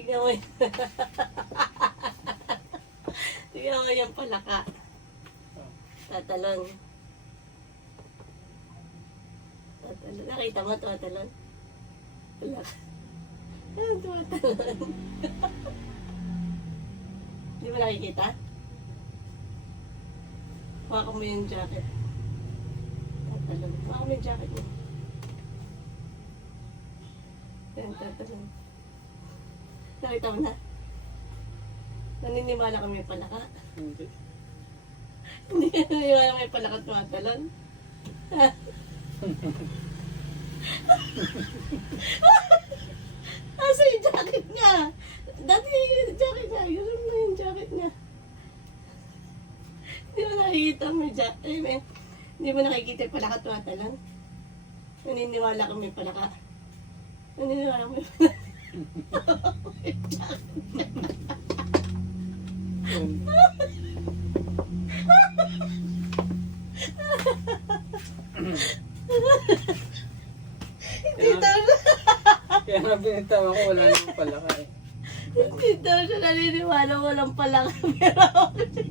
Tingnan mo yun. Tingnan mo yung palaka. Tatalon. Tatalon. Nakita mo, tumatalon? Palaka. Tumatalon. Hindi mo nakikita? Hawakan mo yung jacket. Tatalon. Hawakan mo yung jacket mo. Ayan, tatalon. Nakita mo na? Naniniwala kami palaka. Hindi. Hindi ka naniniwala may palaka tumatalon. Asa yung jacket niya? Dati yung jacket niya. Yun na yung jacket niya. Hindi mo nakikita may jacket. Hindi mo nakikita yung palaka tumatalon. Naniniwala kami palaka. Naniniwala kami palaka. Hindi daw siya. Kaya nga binitawan ko, wala naman pala ka eh. Hindi daw siya naniniwala walang palaka. Pero ako siya.